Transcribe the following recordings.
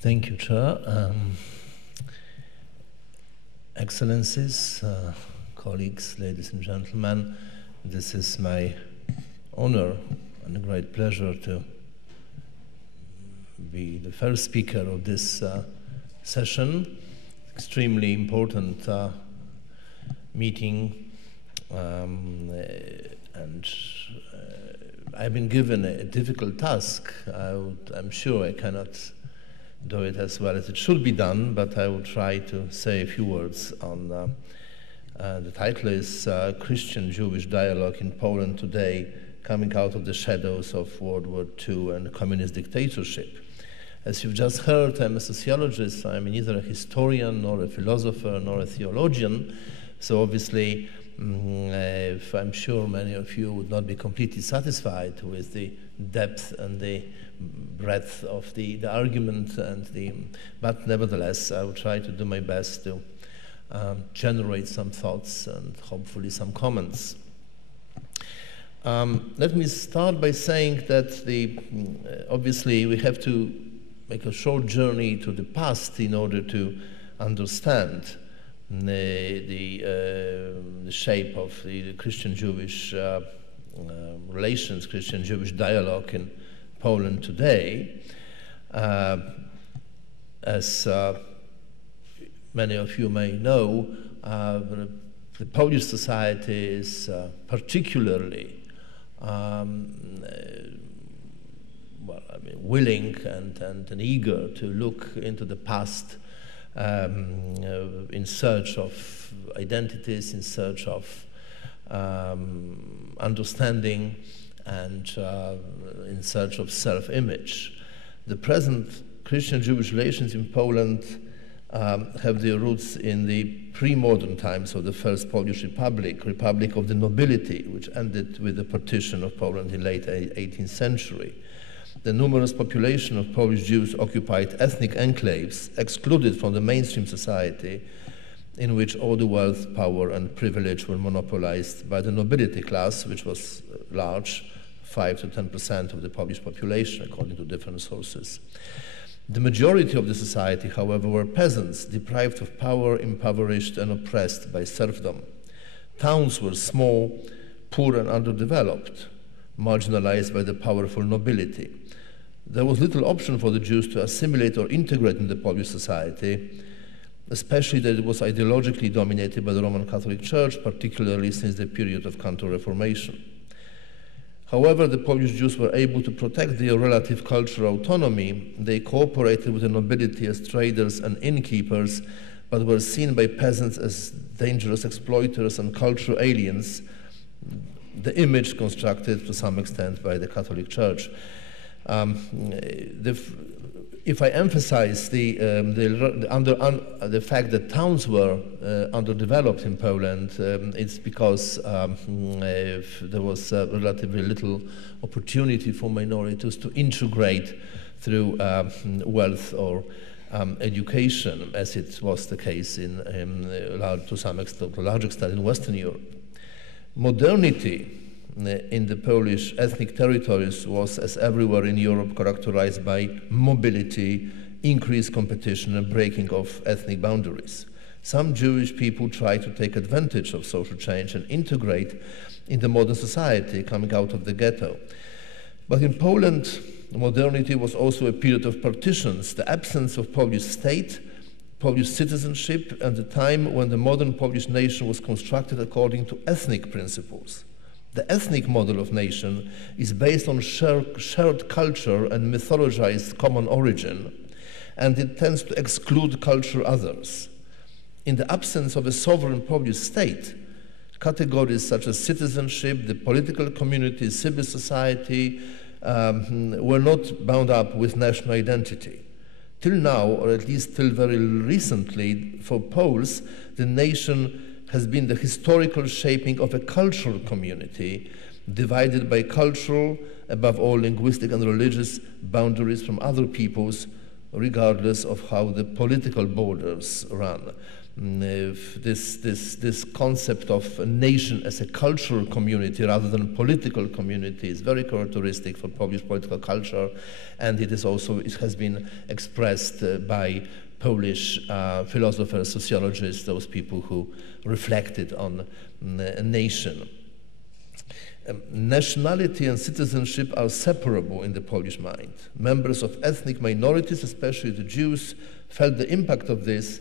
Thank you, Chair. Excellencies, colleagues, ladies and gentlemen, this is my honor and a great pleasure to be the first speaker of this session. Extremely important meeting, and I've been given a difficult task. I'm sure I cannot do it as well as it should be done, but I will try to say a few words on the title is Christian-Jewish Dialogue in Poland Today, Coming Out of the Shadows of World War II and Communist Dictatorship. As you've just heard, I'm a sociologist. I'm neither a historian, nor a philosopher, nor a theologian. So obviously, I'm sure many of you would not be completely satisfied with the depth and the breadth of the argument, but nevertheless, I will try to do my best to generate some thoughts and hopefully some comments. Let me start by saying that obviously we have to make a short journey to the past in order to understand the shape of the Christian-Jewish relations, Christian-Jewish dialogue in Poland today. As many of you may know, the Polish society is particularly willing and eager to look into the past in search of identities, in search of understanding, and in search of self-image. The present Christian-Jewish relations in Poland have their roots in the pre-modern times of the First Polish Republic, Republic of the Nobility, which ended with the partition of Poland in late 18th century. The numerous population of Polish Jews occupied ethnic enclaves excluded from the mainstream society, in which all the wealth, power, and privilege were monopolized by the nobility class, which was large, 5 to 10% of the Polish population, according to different sources. The majority of the society, however, were peasants, deprived of power, impoverished, and oppressed by serfdom. Towns were small, poor, and underdeveloped, marginalized by the powerful nobility. There was little option for the Jews to assimilate or integrate in the Polish society, especially that it was ideologically dominated by the Roman Catholic Church, particularly since the period of Counter-Reformation. However, the Polish Jews were able to protect their relative cultural autonomy. They cooperated with the nobility as traders and innkeepers, but were seen by peasants as dangerous exploiters and cultural aliens, the image constructed to some extent by the Catholic Church. If I emphasize the fact that towns were underdeveloped in Poland, it's because there was relatively little opportunity for minorities to integrate through wealth or education, as it was the case to some extent, to a large extent, in Western Europe. Modernity in the Polish ethnic territories was, as everywhere in Europe, characterized by mobility, increased competition, and breaking of ethnic boundaries. Some Jewish people tried to take advantage of social change and integrate in the modern society, coming out of the ghetto. But in Poland, modernity was also a period of partitions, the absence of Polish state, Polish citizenship, and the time when the modern Polish nation was constructed according to ethnic principles. The ethnic model of nation is based on shared culture and mythologized common origin, and it tends to exclude cultural others. In the absence of a sovereign Polish state, categories such as citizenship, the political community, civil society were not bound up with national identity. Till now, or at least till very recently, for Poles, the nation has been the historical shaping of a cultural community divided by cultural, above all linguistic and religious boundaries from other peoples, regardless of how the political borders run. this concept of a nation as a cultural community rather than a political community is very characteristic for Polish political culture, and it has been expressed by Polish philosophers, sociologists, those people who reflected on a nation. Nationality and citizenship are separable in the Polish mind. Members of ethnic minorities, especially the Jews, felt the impact of this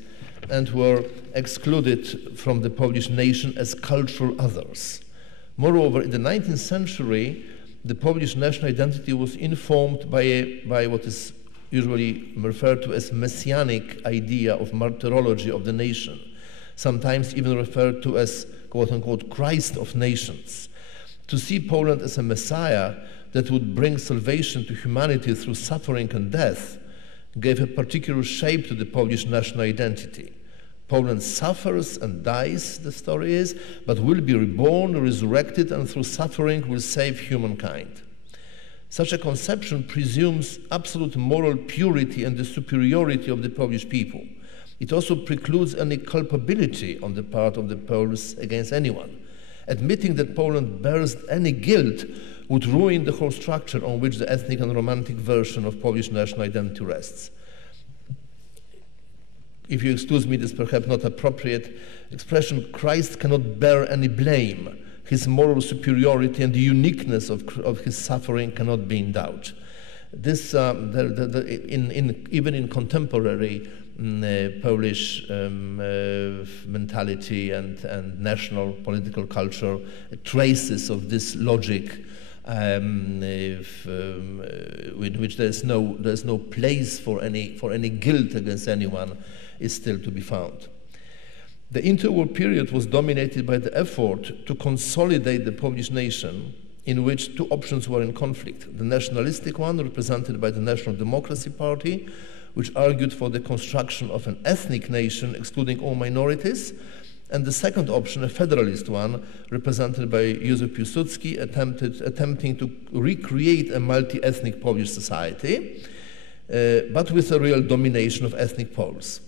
and were excluded from the Polish nation as cultural others. Moreover, in the 19th century, the Polish national identity was informed by what is usually referred to as messianic idea of martyrology of the nation, sometimes even referred to as quote-unquote Christ of nations. To see Poland as a Messiah that would bring salvation to humanity through suffering and death gave a particular shape to the Polish national identity. Poland suffers and dies, the story is, but will be reborn, resurrected, and through suffering will save humankind. Such a conception presumes absolute moral purity and the superiority of the Polish people. It also precludes any culpability on the part of the Poles against anyone. Admitting that Poland bears any guilt would ruin the whole structure on which the ethnic and romantic version of Polish national identity rests. If you excuse me, this is perhaps not appropriate expression, Christ cannot bear any blame. His moral superiority and the uniqueness of his suffering cannot be in doubt. This, even in contemporary Polish mentality and national political culture, traces of this logic in which there's no place for any guilt against anyone is still to be found. The interwar period was dominated by the effort to consolidate the Polish nation, in which two options were in conflict. The nationalistic one, represented by the National Democracy Party, which argued for the construction of an ethnic nation excluding all minorities, and the second option, a federalist one, represented by Józef Piłsudski, attempting to recreate a multi-ethnic Polish society, but with a real domination of ethnic Poles.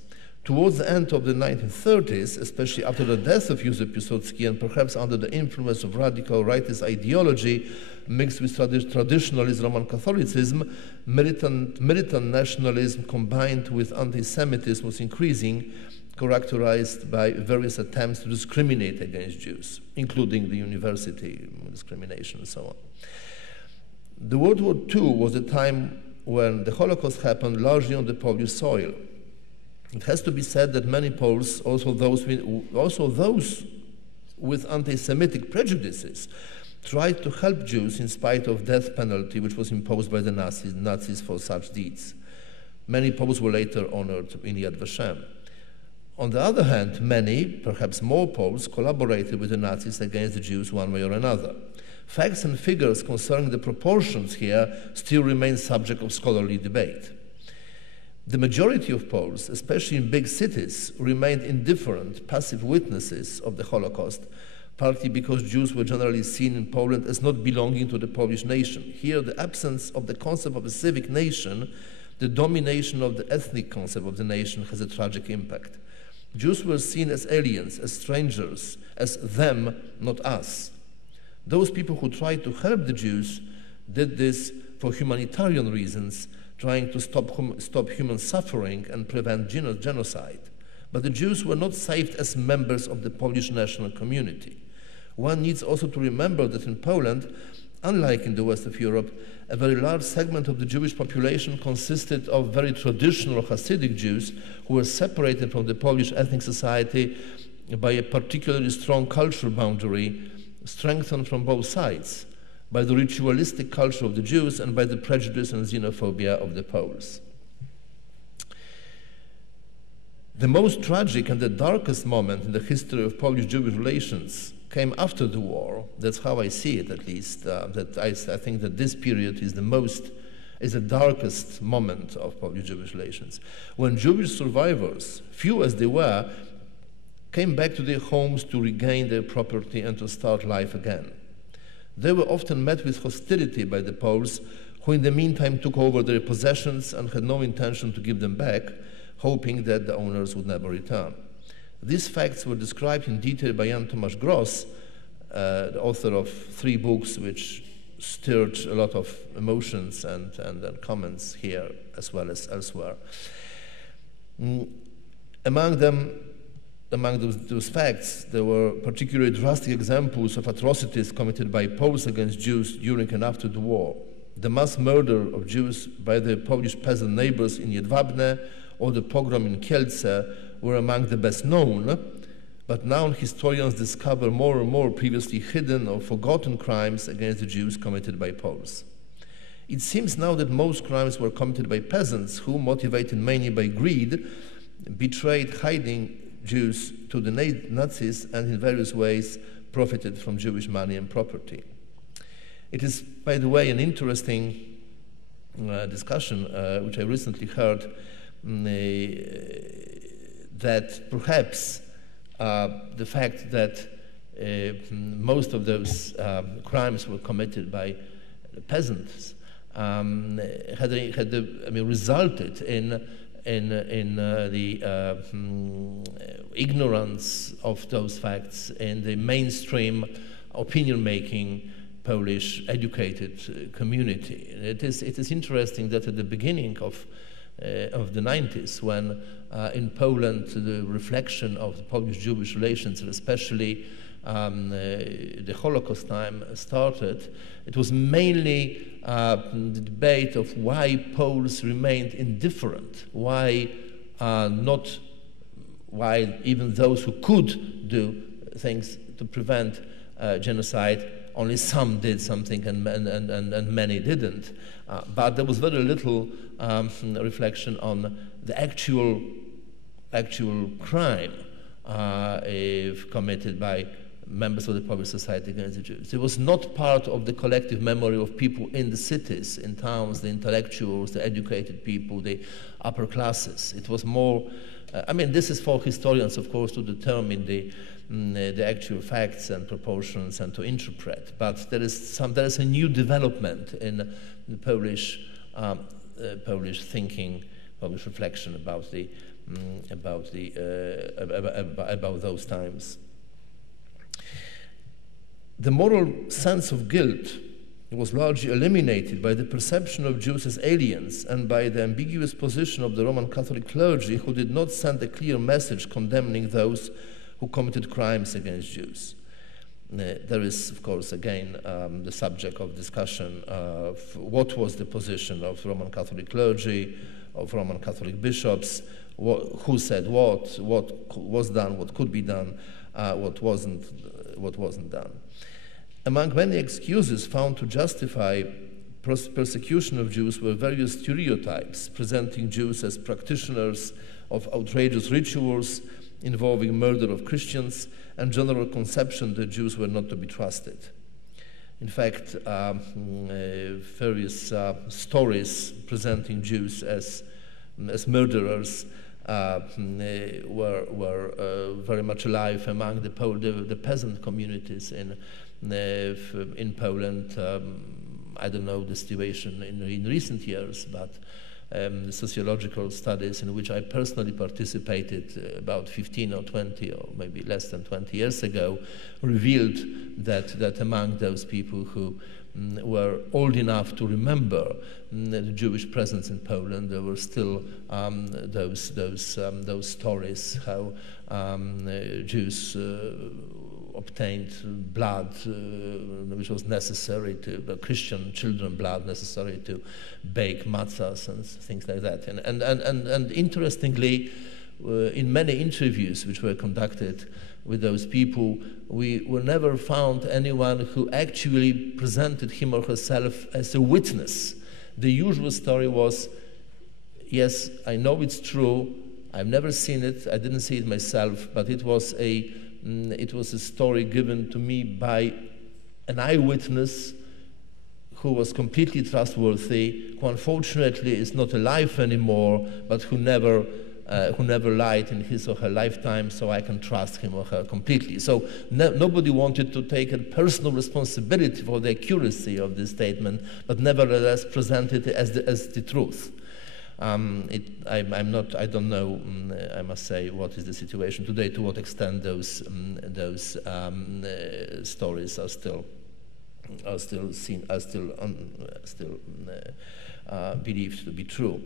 Towards the end of the 1930s, especially after the death of Józef Piłsudski and perhaps under the influence of radical rightist ideology mixed with traditionalist Roman Catholicism, militant nationalism combined with anti-Semitism was increasing, characterized by various attempts to discriminate against Jews, including the university discrimination and so on. The World War II was a time when the Holocaust happened largely on the Polish soil. It has to be said that many Poles, also those with anti-Semitic prejudices, tried to help Jews in spite of death penalty which was imposed by the Nazis for such deeds. Many Poles were later honored in Yad Vashem. On the other hand, many, perhaps more Poles, collaborated with the Nazis against the Jews one way or another. Facts and figures concerning the proportions here still remain subject of scholarly debate. The majority of Poles, especially in big cities, remained indifferent, passive witnesses of the Holocaust, partly because Jews were generally seen in Poland as not belonging to the Polish nation. Here, the absence of the concept of a civic nation, the domination of the ethnic concept of the nation has a tragic impact. Jews were seen as aliens, as strangers, as them, not us. Those people who tried to help the Jews did this for humanitarian reasons, trying to stop human suffering and prevent genocide. But the Jews were not saved as members of the Polish national community. One needs also to remember that in Poland, unlike in the west of Europe, a very large segment of the Jewish population consisted of very traditional Hasidic Jews who were separated from the Polish ethnic society by a particularly strong cultural boundary, strengthened from both sides, by the ritualistic culture of the Jews and by the prejudice and xenophobia of the Poles. The most tragic and the darkest moment in the history of Polish-Jewish relations came after the war. That's how I see it, at least. I think that this period is the darkest moment of Polish-Jewish relations, when Jewish survivors, few as they were, came back to their homes to regain their property and to start life again. They were often met with hostility by the Poles, who in the meantime took over their possessions and had no intention to give them back, hoping that the owners would never return. These facts were described in detail by Jan Tomasz Gross, the author of 3 books which stirred a lot of emotions and comments here as well as elsewhere. Among those facts, there were particularly drastic examples of atrocities committed by Poles against Jews during and after the war. The mass murder of Jews by their Polish peasant neighbors in Jedwabne or the pogrom in Kielce were among the best known, but now historians discover more and more previously hidden or forgotten crimes against the Jews committed by Poles. It seems now that most crimes were committed by peasants who, motivated mainly by greed, betrayed hiding Jews to the Nazis and in various ways profited from Jewish money and property. It is, by the way, an interesting discussion which I recently heard, that perhaps the fact that most of those crimes were committed by the peasants resulted in the ignorance of those facts in the mainstream opinion-making Polish educated community. It is interesting that at the beginning of the 90s, when in Poland the reflection of the Polish-Jewish relations, and especially the Holocaust time started, it was mainly the debate of why Poles remained indifferent, why even those who could do things to prevent genocide, only some did something and many didn't. But there was very little reflection on the actual crime committed by members of the Polish society against the Jews. It was not part of the collective memory of people in the cities, in towns, the intellectuals, the educated people, the upper classes. It was more, this is for historians, of course, to determine the actual facts and proportions and to interpret. But there is a new development in the Polish thinking, Polish reflection about those times. The moral sense of guilt was largely eliminated by the perception of Jews as aliens and by the ambiguous position of the Roman Catholic clergy, who did not send a clear message condemning those who committed crimes against Jews. There is, of course, again, the subject of discussion of what was the position of Roman Catholic clergy, of Roman Catholic bishops, who said what was done, what could be done, what wasn't done. Among many excuses found to justify persecution of Jews were various stereotypes presenting Jews as practitioners of outrageous rituals involving murder of Christians and general conception that Jews were not to be trusted. In fact, various stories presenting Jews as murderers were very much alive among the peasant communities in Poland. I don't know the situation in recent years, but the sociological studies in which I personally participated about 15 or 20 or maybe less than 20 years ago revealed that among those people who were old enough to remember the Jewish presence in Poland, there were still those stories how Jews obtained blood which was necessary to Christian children blood necessary to bake matzahs and things like that. And interestingly, in many interviews which were conducted with those people, we were never found anyone who actually presented him or herself as a witness. The usual story was, yes, I know it's true, I've never seen it, I didn't see it myself, but it was a story given to me by an eyewitness who was completely trustworthy, who unfortunately is not alive anymore, but who never lied in his or her lifetime, so I can trust him or her completely. So nobody wanted to take a personal responsibility for the accuracy of this statement, but nevertheless presented it as the truth. I don't know, I must say, what is the situation today, to what extent those stories are still believed to be true.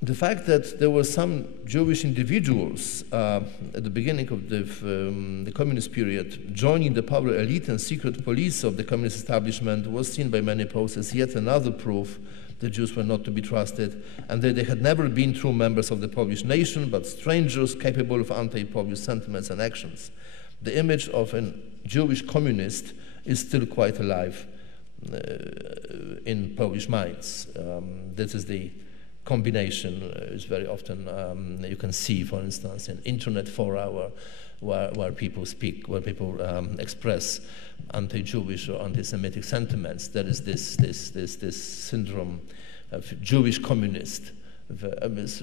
The fact that there were some Jewish individuals at the beginning of the communist period joining the power elite and secret police of the communist establishment was seen by many Poles as yet another proof the Jews were not to be trusted, and that they had never been true members of the Polish nation, but strangers capable of anti-Polish sentiments and actions. The image of a Jewish communist is still quite alive in Polish minds. This is the combination is very often you can see, for instance, in internet fora where people speak, where people express anti-Jewish or anti-Semitic sentiments. There is this syndrome of Jewish communist,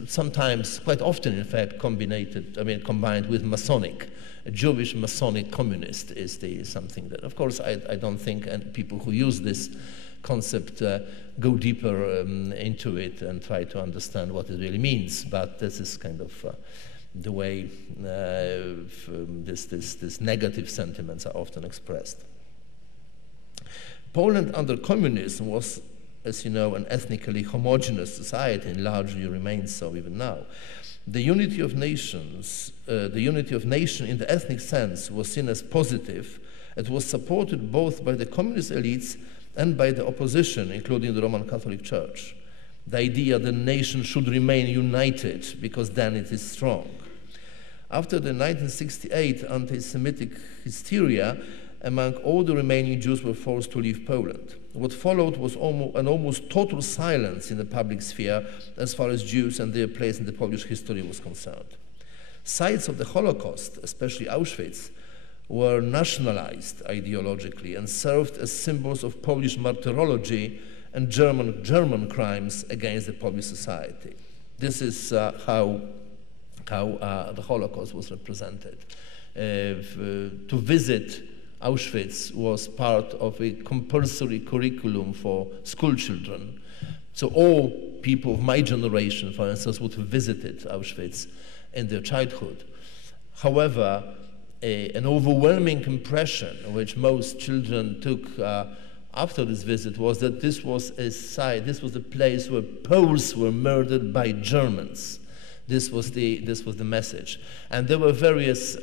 sometimes, quite often, in fact, combined with Masonic. A Jewish Masonic communist is something that, of course, I don't think, and people who use this concept go deeper into it and try to understand what it really means. But this is kind of the way this negative sentiments are often expressed. Poland under communism was, as you know, an ethnically homogeneous society, and largely remains so even now. The unity of nations, the unity of nation in the ethnic sense was seen as positive. It was supported both by the communist elites and by the opposition, including the Roman Catholic Church. The idea that the nation should remain united because then it is strong. After the 1968 anti-Semitic hysteria, among all the remaining Jews were forced to leave Poland. What followed was an almost total silence in the public sphere as far as Jews and their place in the Polish history was concerned. Sites of the Holocaust, especially Auschwitz, were nationalized ideologically and served as symbols of Polish martyrology and German crimes against the Polish society. This is how the Holocaust was represented. To visit Auschwitz was part of a compulsory curriculum for school children. So all people of my generation, for instance, would have visited Auschwitz in their childhood. However, an overwhelming impression which most children took after this visit was that this was a site, this was a place where Poles were murdered by Germans. This was the message. And there were various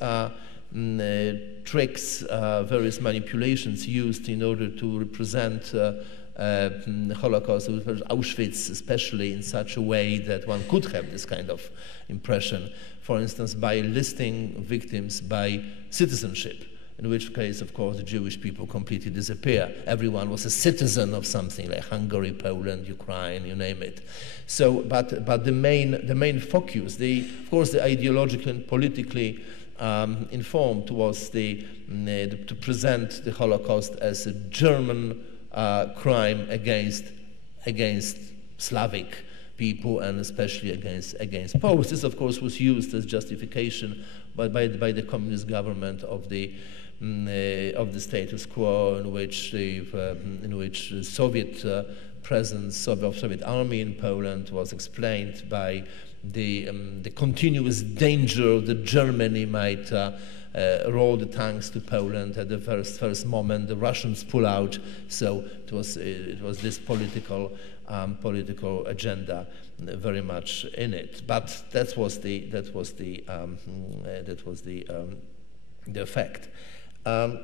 tricks, various manipulations used in order to represent the Holocaust, Auschwitz especially, in such a way that one could have this kind of impression. For instance, by listing victims by citizenship, in which case, of course, the Jewish people completely disappear. Everyone was a citizen of something like Hungary, Poland, Ukraine, you name it. So, but the main focus, of course, the ideologically and politically informed was to present the Holocaust as a German crime against Slavic people, and especially against Poles. This, of course, was used as justification by the communist government of the status quo, in which Soviet presence of Soviet army in Poland was explained by the continuous danger that Germany might roll the tanks to Poland at the first moment. The Russians pull out, so it was this political agenda very much in it. But that was the effect. The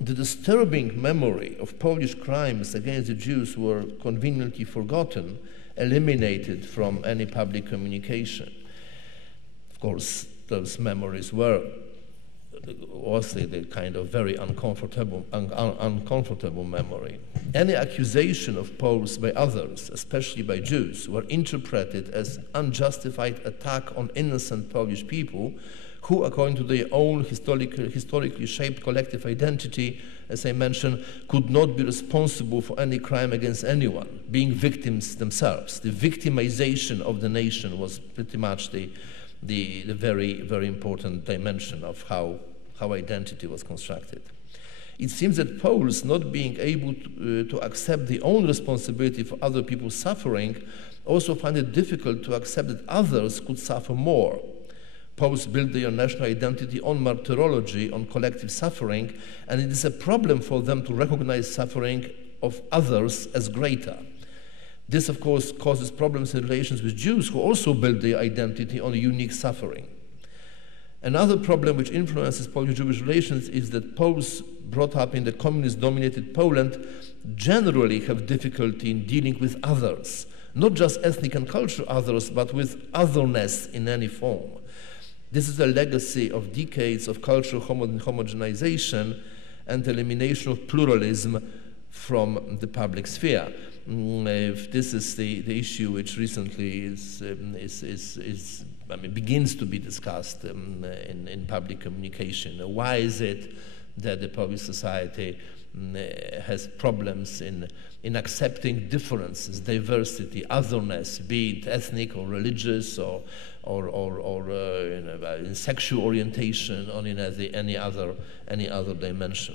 disturbing memory of Polish crimes against the Jews were conveniently forgotten, eliminated from any public communication. Of course, those memories was the kind of very uncomfortable memory. Any accusation of Poles by others, especially by Jews, were interpreted as unjustified attack on innocent Polish people who, according to their own historically shaped collective identity, as I mentioned, could not be responsible for any crime against anyone, being victims themselves. The victimization of the nation was pretty much the very, very important dimension of how identity was constructed. It seems that Poles, not being able to accept their own responsibility for other people's suffering, also find it difficult to accept that others could suffer more. Poles build their national identity on martyrology, on collective suffering, and it is a problem for them to recognize suffering of others as greater. This, of course, causes problems in relations with Jews who also build their identity on unique suffering. Another problem which influences Polish-Jewish relations is that Poles brought up in the communist-dominated Poland generally have difficulty in dealing with others, not just ethnic and cultural others, but with otherness in any form. This is a legacy of decades of cultural homogenization and elimination of pluralism from the public sphere. This is the issue which recently begins to be discussed in public communication. Why is it that the Polish society has problems in accepting differences, diversity, otherness, be it ethnic or religious or in sexual orientation or in any other dimension?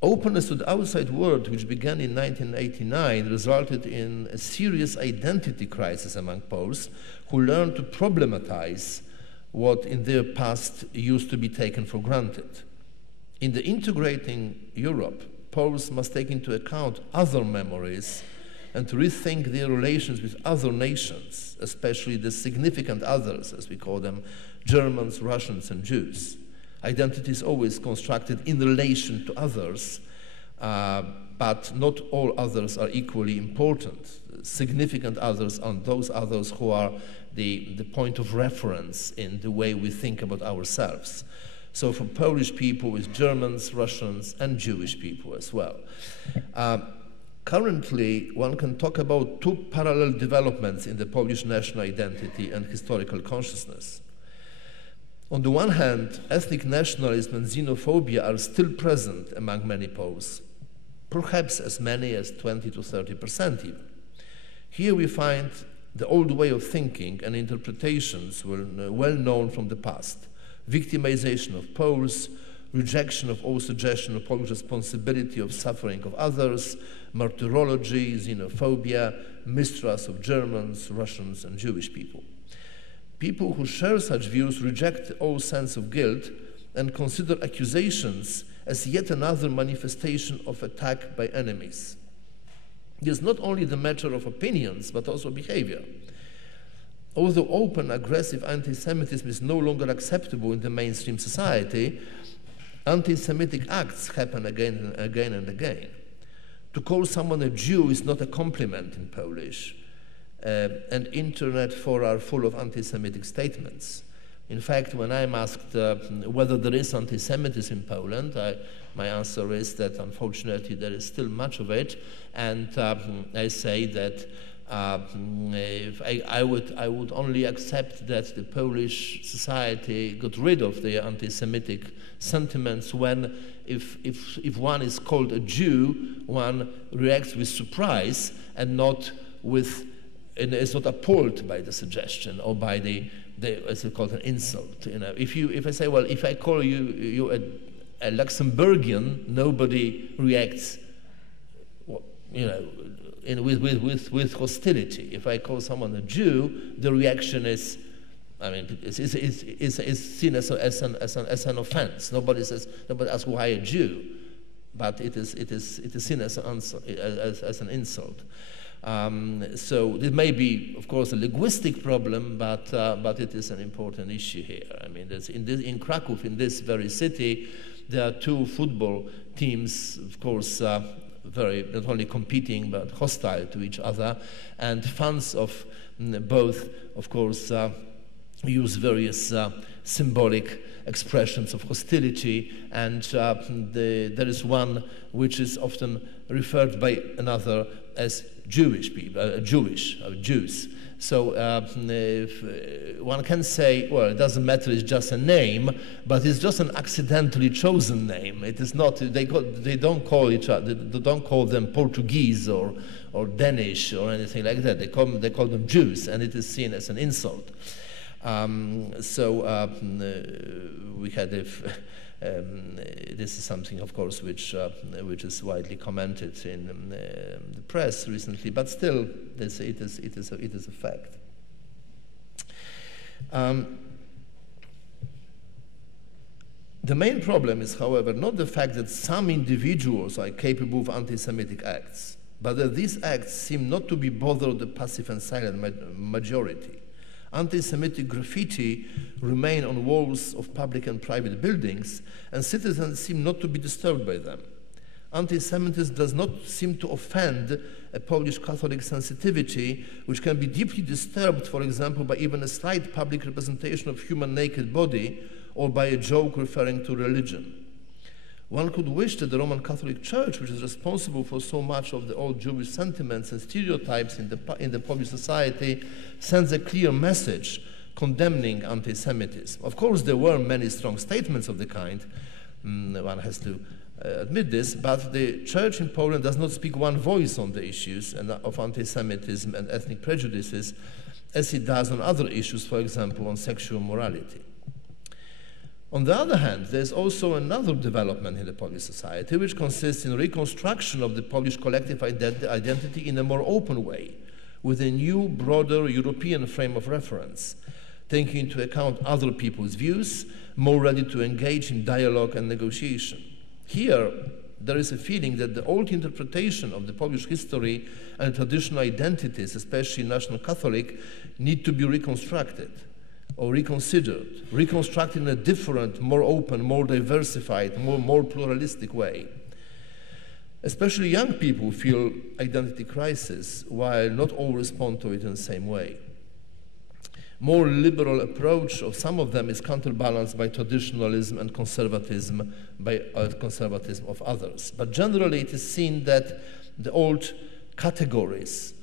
Openness to the outside world, which began in 1989, resulted in a serious identity crisis among Poles who learned to problematize what in their past used to be taken for granted. In the integrating Europe, Poles must take into account other memories and to rethink their relations with other nations, especially the significant others, as we call them, Germans, Russians, and Jews. Identity is always constructed in relation to others, but not all others are equally important. Significant others are those others who are the point of reference in the way we think about ourselves. So for Polish people, it's Germans, Russians, and Jewish people as well. Currently, one can talk about two parallel developments in the Polish national identity and historical consciousness. On the one hand, ethnic nationalism and xenophobia are still present among many Poles, perhaps as many as 20 to 30% even. Here we find the old way of thinking and interpretations well known from the past. Victimization of Poles, rejection of all suggestion of Polish responsibility of suffering of others, martyrology, xenophobia, mistrust of Germans, Russians, and Jewish people. People who share such views reject all sense of guilt and consider accusations as yet another manifestation of attack by enemies. It is not only the matter of opinions, but also behavior. Although open, aggressive anti-Semitism is no longer acceptable in the mainstream society, anti-Semitic acts happen again and again. To call someone a Jew is not a compliment in Polish, and internet fora are full of anti-Semitic statements. In fact, when I'm asked whether there is anti-Semitism in Poland, my answer is that unfortunately there is still much of it, and I say that I would only accept that the Polish society got rid of the anti-Semitic sentiments when, if one is called a Jew, one reacts with surprise and not with, and is not appalled by the suggestion or by the as it's called, an insult. You know, if I say, well, if I call you a Luxembourgian, nobody reacts, you know, with hostility. If I call someone a Jew, the reaction is, I mean, it's seen as an offense. Nobody asks why a Jew, but it is seen as an insult. So it may be, of course, a linguistic problem, but it is an important issue here. I mean, in Cracow, in this very city, there are two football teams, of course, very not only competing but hostile to each other, and fans of both, of course, use various symbolic expressions of hostility, and there is one which is often referred by another as Jewish people, Jews. So one can say, well, it doesn't matter, it's just a name, but it's just an accidentally chosen name. It is not, they don't call each other, they don't call them Portuguese or Danish or anything like that. They call them Jews, and it is seen as an insult. We had This is something, of course, which is widely commented in the press recently, but still, it is a fact. The main problem is, however, not the fact that some individuals are capable of anti-Semitic acts, but that these acts seem not to be bothered the passive and silent majority. Anti-Semitic graffiti remain on walls of public and private buildings, and citizens seem not to be disturbed by them. Anti-Semitism does not seem to offend a Polish Catholic sensitivity, which can be deeply disturbed, for example, by even a slight public representation of human naked body or by a joke referring to religion. One could wish that the Roman Catholic Church, which is responsible for so much of the old Jewish sentiments and stereotypes in the Polish society, sends a clear message condemning anti-Semitism. Of course, there were many strong statements of the kind, one has to admit this, but the Church in Poland does not speak one voice on the issues of anti-Semitism and ethnic prejudices as it does on other issues, for example, on sexual morality. On the other hand, there's also another development in the Polish society, which consists in reconstruction of the Polish collective identity in a more open way, with a new, broader European frame of reference, taking into account other people's views, more ready to engage in dialogue and negotiation. Here, there is a feeling that the old interpretation of the Polish history and traditional identities, especially national Catholic, need to be reconstructed or reconstructed in a different, more open, more diversified, more pluralistic way. Especially young people feel identity crisis, while not all respond to it in the same way. More liberal approach of some of them is counterbalanced by traditionalism and conservatism of others. But generally it is seen that the old categories,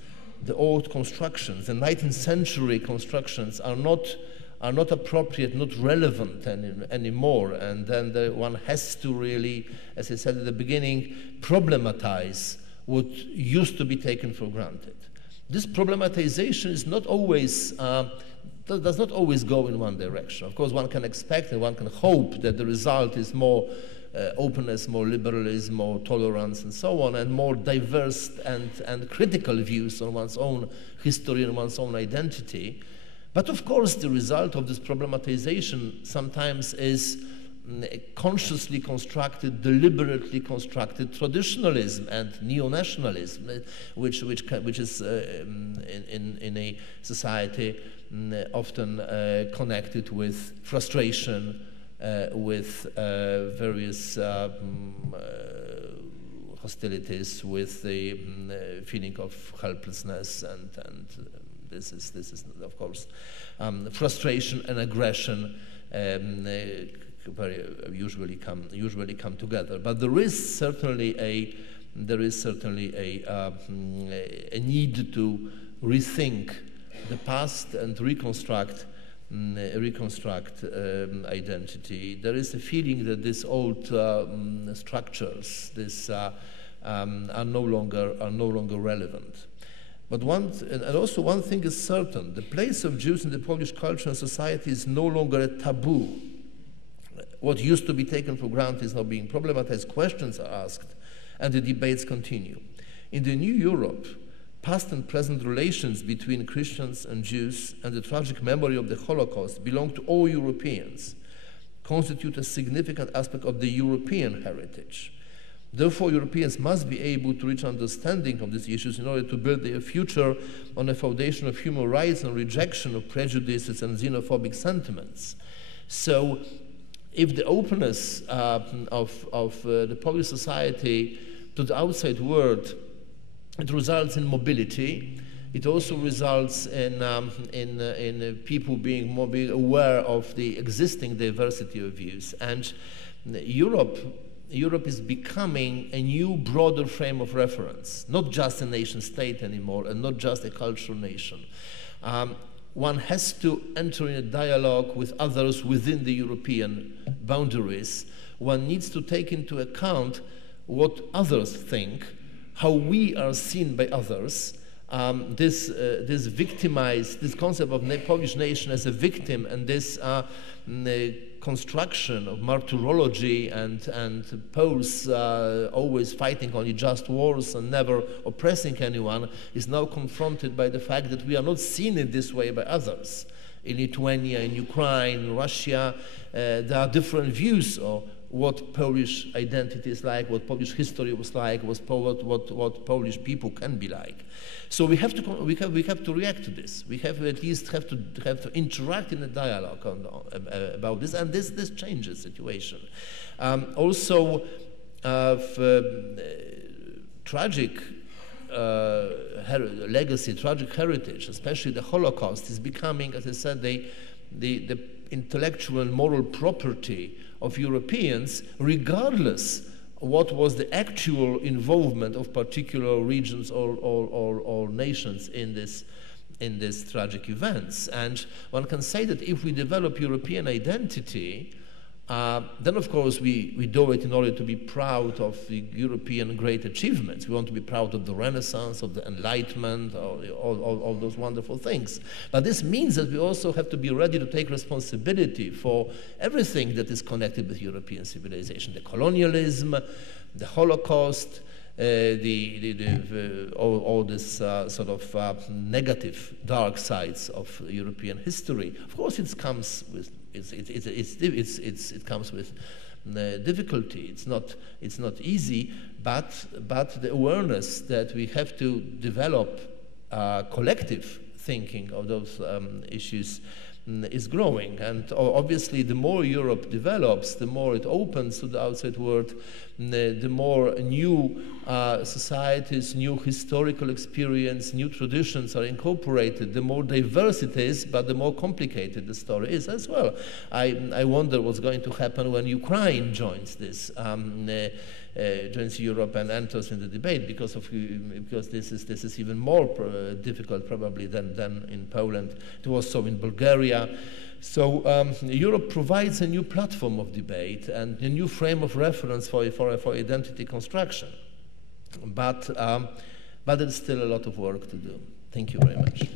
the old constructions, the 19th century constructions are not appropriate, not relevant anymore, and then one has to really, as I said at the beginning, problematize what used to be taken for granted. This problematization is not always, does not always go in one direction. Of course, one can expect and one can hope that the result is more openness, more liberalism, more tolerance, and so on, and more diverse and critical views on one's own history and one's own identity. But of course, the result of this problematization sometimes is consciously constructed, deliberately constructed traditionalism and neo-nationalism, which is in a society often connected with frustration, with various hostilities, with the feeling of helplessness, and this is of course frustration and aggression usually come together. But there is certainly a need to rethink the past and reconstruct identity. There is a feeling that these old structures, are no longer relevant. But one thing is certain: the place of Jews in the Polish culture and society is no longer a taboo. What used to be taken for granted is now being problematized. Questions are asked, and the debates continue. In the new Europe, past and present relations between Christians and Jews and the tragic memory of the Holocaust belong to all Europeans, constitute a significant aspect of the European heritage. Therefore, Europeans must be able to reach understanding of these issues in order to build their future on a foundation of human rights and rejection of prejudices and xenophobic sentiments. So, if the openness of the Polish society to the outside world, it results in mobility. It also results in people being more aware of the existing diversity of views. And Europe is becoming a new, broader frame of reference, not just a nation state anymore, and not just a cultural nation. One has to enter in a dialogue with others within the European boundaries. One needs to take into account what others think, how we are seen by others. This concept of Polish nation as a victim, and this construction of martyrology and Poles always fighting only just wars and never oppressing anyone is now confronted by the fact that we are not seen in this way by others. In Lithuania, in Ukraine, in Russia, there are different views of what Polish identity is like, what Polish history was like, what Polish people can be like. So we have to react to this. We have at least have to interact in a dialogue about this, and this changes the situation. Also, tragic legacy, tragic heritage, especially the Holocaust, is becoming, as I said, the intellectual and moral property of Europeans, regardless what was the actual involvement of particular regions or nations in these tragic events. And one can say that if we develop European identity, then of course we do it in order to be proud of the European great achievements. We want to be proud of the Renaissance, of the Enlightenment, all those wonderful things. But this means that we also have to be ready to take responsibility for everything that is connected with European civilization: the colonialism, the Holocaust, all this sort of negative, dark sides of European history. Of course, it comes with difficulty. It's not easy, but the awareness that we have to develop collective thinking of those issues is growing. And obviously, the more Europe develops, the more it opens to the outside world, the more new societies, new historical experience, new traditions are incorporated, the more diverse it is, but the more complicated the story is as well. I wonder what's going to happen when Ukraine joins this. Joins Europe and enters in the debate, because this is even more difficult probably than in Poland. It was so in Bulgaria. So Europe provides a new platform of debate and a new frame of reference for identity construction. But there's still a lot of work to do. Thank you very much.